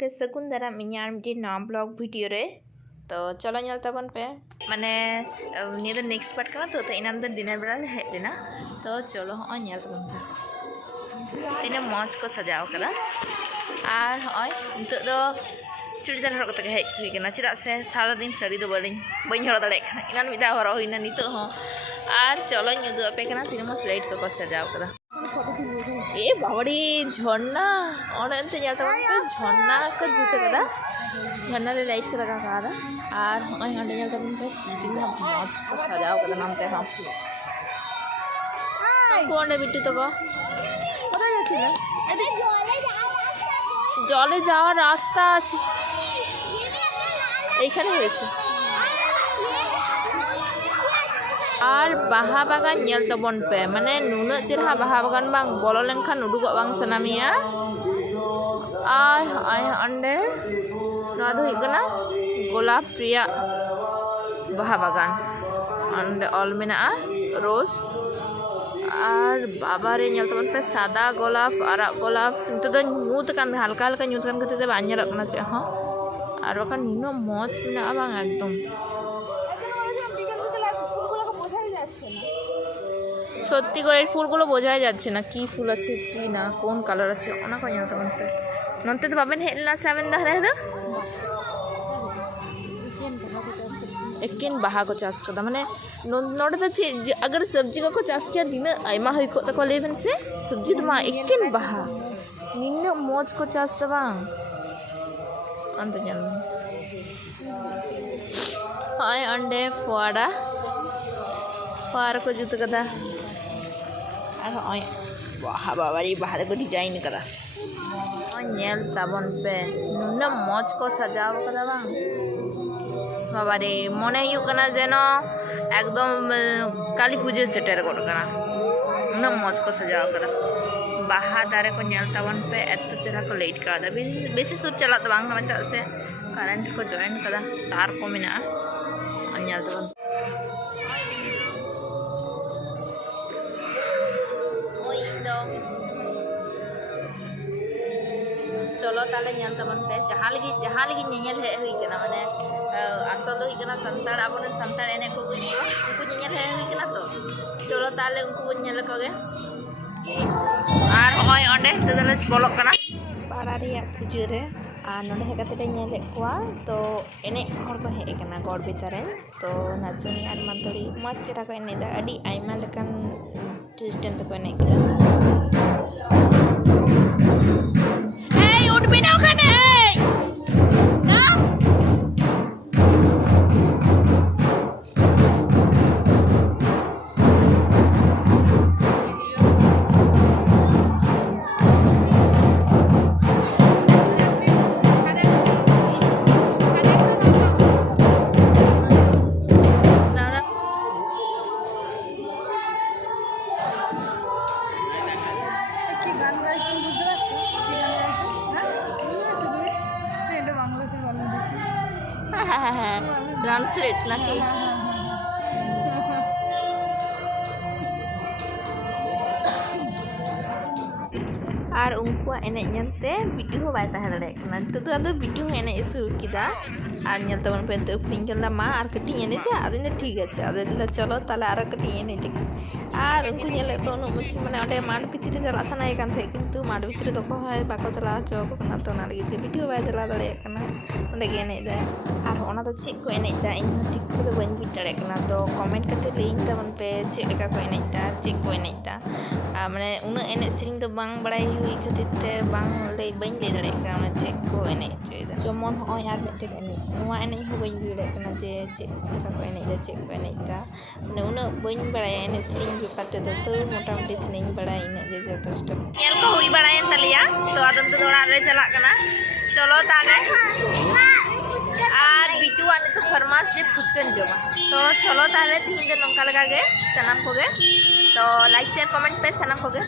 সকলকে সকুন দারাম ইᱧᱟᱹᱜ মিটি নয়া ব্লগ ভিডিও রে তো চলো ᱧᱮᱞ ᱛᱟᱵᱚᱱ ᱯᱮ মানে নিয়ে তো নেক্সট পার্ট কানা তো ইনান ᱫᱚ ᱫᱤᱱᱟᱹᱨ ᱵᱮᱲᱟ ᱞᱮ ᱦᱮᱡ ᱞᱮᱱᱟ তো চলো ᱦᱚᱸᱜᱼᱚᱭ ᱧᱮᱞ ᱛᱟᱵᱚᱱ ᱯᱮ ᱛᱤᱱᱟᱹᱜ ᱢᱚᱡᱽ ᱠᱚ ᱥᱟᱡᱟᱣ ᱠᱟᱫᱟ ᱟᱨ ᱦᱚᱸᱜᱼᱚᱭ ᱱᱤᱛᱚᱜ ᱫᱚ চুড়িদার হরᱚᱜ ᱠᱟᱛᱮ ᱦᱮᱡ ᱦᱩᱭ ᱠᱟᱱᱟ ᱪᱮᱫᱟᱜ ᱥᱮ ᱥᱟᱨᱟ ᱫᱤᱱ ᱥᱟᱹᱲᱤ ᱫᱚ ᱵᱟᱹᱧ ᱦᱚᱨᱚᱜ ᱫᱟᱲᱮᱭᱟᱜ ᱠᱟᱱᱟ ᱤᱱᱟᱱ ᱢᱤᱫ ᱫᱷᱟᱣ ᱦᱚᱨᱚᱜ ᱦᱩᱭᱱᱟ ᱱᱤᱛᱚᱜ ᱦᱚᱸ আর চলোᱧ উদᱩᱜ ᱟᱯᱮ ᱠᱟᱱᱟ ᱛᱤᱱᱟᱹᱜ ᱢᱚᱡᱽ ᱞᱟইᱴ ᱠᱚᱠᱚ ᱥᱟᱡᱟᱣ ᱠᱟᱫᱟ এ বাবারে ঝর্ণা অনেক ᱧᱮᱞ ᱛᱟᱵᱚᱱ ᱯᱮ ঝর্ণা को जुत कदा झरना रे लाइट को लगा कदा और हय हंडे ᱧᱮᱞ ᱛᱟᱵᱚᱱ ᱯᱮ ᱛᱤᱱᱟᱹᱜ मौज को सजाव कदा नामते हम কোনে বিট্টু তো কোথায় যাচ্ছিল জলে যাওয়ার রাস্তা আছে এইখানে হয়েছে আর বাহা বাগান ᱧᱮᱞ ᱛᱟᱵᱚᱱ ᱯᱮ ᱢᱟᱱᱮ ᱱᱩᱱᱟᱹᱜ ᱪᱮᱨᱦᱟ ᱵᱟᱦᱟ ᱵᱟᱜᱟᱱ ᱵᱟᱝ ᱵᱚᱞᱚ ᱞᱮᱱᱠᱷᱟᱱ ᱩᱰᱩᱠᱚᱜ ᱵᱟᱝ ᱥᱟᱱᱟ ᱢᱮᱭᱟ ᱟᱨ ᱦᱚᱸᱜᱼᱚᱭ ᱚᱸᱰᱮ ᱱᱚᱣᱟ ᱫᱚ ᱦᱩᱭᱩᱜ ᱠᱟᱱᱟ গোলাপ ᱨᱮᱭᱟᱜ ᱵᱟᱦᱟ ᱵᱟᱜᱟᱱ ᱚᱸᱰᱮ ᱚᱞ ᱢᱮᱱᱟᱜᱼᱟ ᱨᱳᱡᱽ আর বাবারে ᱧᱮᱞ ᱛᱟᱵᱚᱱ ᱯᱮ সাদা গোলাপ আরাগ গোলাপ নিতᱚᱜ ᱫᱚ ᱧᱩᱛ ᱟᱠᱟᱱ ᱦᱟᱞᱠᱟ ᱦᱟᱞᱠᱟ ᱧᱩᱛ ᱟᱠᱟᱱ ᱠᱷᱟᱹᱛᱤᱨ ᱛᱮ ᱵᱟᱝ ᱧᱮᱞᱚᱜ ᱠᱟᱱᱟ ᱪᱮᱫ ᱦᱚᱸ আর বাᱠᱷᱟᱱ ᱱᱩᱱᱟᱹᱜ মজ ᱢᱮᱱᱟᱜᱼᱟ ᱵᱟᱝ একদম সত্যি করে ফুলগুলো বোঝাই যাচ্ছে না কি ফুল আছে কি না কোন কালার আছে ওনা কো ᱧᱮᱞ ᱛᱟᱵᱚᱱ ᱯᱮ নন্তে তো বাবেন হেজ ᱞᱮᱱᱟ ᱥᱮ ᱟᱵᱮᱱ ᱫᱟᱦᱨᱮ ᱨᱮ एकेन बाहा को चाष कदा माने नोडे तो चे अगर सब्जी को चाष किया दिन आयमा हुई को तको लेबेन से सब्जी तो मा एकेन बाहा निन्ना मौज को चाष त बांग अंत जन हाय अंडे फुआरा को जुत कदा और हाय बाहा बाबारी बाहर को डिजाइन कदा ᱧᱮᱞ ᱛᱟᱵᱚᱱ ᱯᱮ ᱱᱩᱱᱟᱹᱜ मौज को सजाव कदा बांग বাবারে মনে ᱦᱩᱭᱩᱜ ᱠᱟᱱᱟ যেন একদম কালী পুজো সেটের গᱚᱫ ᱠᱟᱱᱟ ᱩᱱᱟᱹᱜ ᱢᱚᱡᱽ ᱠᱚ ᱥᱟᱡᱟᱣ ᱠᱟᱫᱟ ᱵᱟᱦᱟ ᱫᱟᱨᱮ ᱠᱚ ᱧᱮᱞ ᱛᱟᱵᱚᱱ ᱯᱮ ᱮᱛᱚ ᱪᱮᱦᱨᱟ ᱠᱚ ᱞᱟইᱴ ᱠᱟᱣᱫᱟ বেশি সুর চালাতে ᱵᱟᱝ ᱠᱟᱱᱟ ᱪᱮᱫᱟᱜ ᱥᱮ কারেন্ট को জয়েন ᱠᱟᱫᱟ তার ᱠᱚ ᱢᱮᱱᱟᱜᱼᱟ ᱧᱮᱞ ᱛᱟᱵᱚᱱ ওই তো चलो ताले ᱧᱮᱞ ᱛᱟᱵᱚᱱ ᱯᱮ ᱡᱟᱦᱟᱸ ᱞᱟᱹᱜᱤᱫ ᱧᱮᱧᱮᱞ ᱦᱮᱡ ᱦᱩᱭ ᱠᱟᱱᱟ ᱢᱟᱱᱮ আসল ᱫᱚ ᱦᱩᱭᱩᱜ ᱠᱟᱱᱟ ᱥᱟᱱᱛᱟᱲ ᱟᱵᱚᱨᱮᱱ ᱥᱟᱱᱛᱟᱲ ᱮᱱᱮᱡ ᱠᱚ उनको ᱧᱮᱧᱮᱞ ᱦᱮᱡ ᱦᱩᱭ ᱠᱟᱱᱟ ᱛᱚ चलो ताले उनको ᱵᱚᱱ ᱧᱮᱞ ᱠᱚᱜᱮ ᱟᱨ ᱦᱚᱸᱜᱼᱚᱭ ᱚᱸᱰᱮ ᱛᱮᱫᱚᱞᱮ ᱵᱚᱞᱚᱜ ᱠᱟᱱᱟ ᱯᱟᱲᱟ ᱨᱮᱭᱟᱜ ᱯᱩᱡᱟᱹ ᱨᱮ ᱟᱨ ᱱᱚᱰᱮ ᱦᱮᱡ ᱠᱟᱛᱮ ᱞᱮ ᱧᱮᱞᱮᱫ ᱠᱚᱣᱟ ᱛᱚ ᱮᱱᱮᱡ ᱦᱚᱲ ᱠᱚ ᱦᱮᱡ ᱟᱠᱟᱱᱟ ᱜᱚᱲ ᱵᱮᱛᱟᱨᱮ ᱛᱚ ᱱᱟᱪᱚᱱᱤ ᱟᱨ ᱢᱟᱛᱚᱲᱤ ᱢᱚᱡᱽ ᱪᱮᱦᱨᱟ ᱠᱚ ᱮᱱᱮᱡ ᱮᱫᱟ ᱟᱹᱰᱤ ᱟᱭᱢᱟ ᱞᱮᱠᱟᱱ ᱥᱤᱥᱴᱮᱢ ᱛᱮᱠᱚ ᱮᱱᱮᱡ ᱠᱮᱫᱟ ट्रांसलेट नाकि और उनको एने ñलते वीडियो हो बाय ताहे दाड़े कना तो अदो वीडियो एने शुरू किदा और ñल तबन पे तो ओपनिंग चलदा मा और कटी एने जा अदिन ठीक আছে अदिन चलो ताले आरो कटी एने ठीक और उनको ñले को नु मुछ माने ओडे माड भितरे चला सनाय कान थे किंतु माड भितरे तो को है बाको चला चो को ना तो ना लगी वीडियो बाय चला दाड़े कना ओडे गे एने दा और ओना तो चेक को एने दा इन ठीक को बन बुझ दाड़े कना तो कमेंट करते लेइन तबन पे चेक लेका को एने दा चेक को एने दा माने उना एने सिरिंग तो बांग बड़ाई हुई खातिर ते बांग लay bañ lay दाड़े कना चेक को एने चोयदा जेमन होय आर मिटन एने नोवा एने हो bañ दाड़े कना जे चेक लेका को एने दा चेक को एने दा माने उना bañ बड़ाय एने सिरिंग बेपार ते तो मोटामुटी तनेñ बड़ाय इन जे जथेष्ट ᱧᱮᱞ को हुई बड़ायन तलिया तो आदम तो दोड़ा रे चला कना चलो ताले আর বিটু আনে তো ফরমাস যে ফুচকান জমা তো চলো তাহলে তিন দিন নঙ্কা লাগাগে সানাম কোগে তো লাইক শেয়ার কমেন্ট पे সানাম কোগে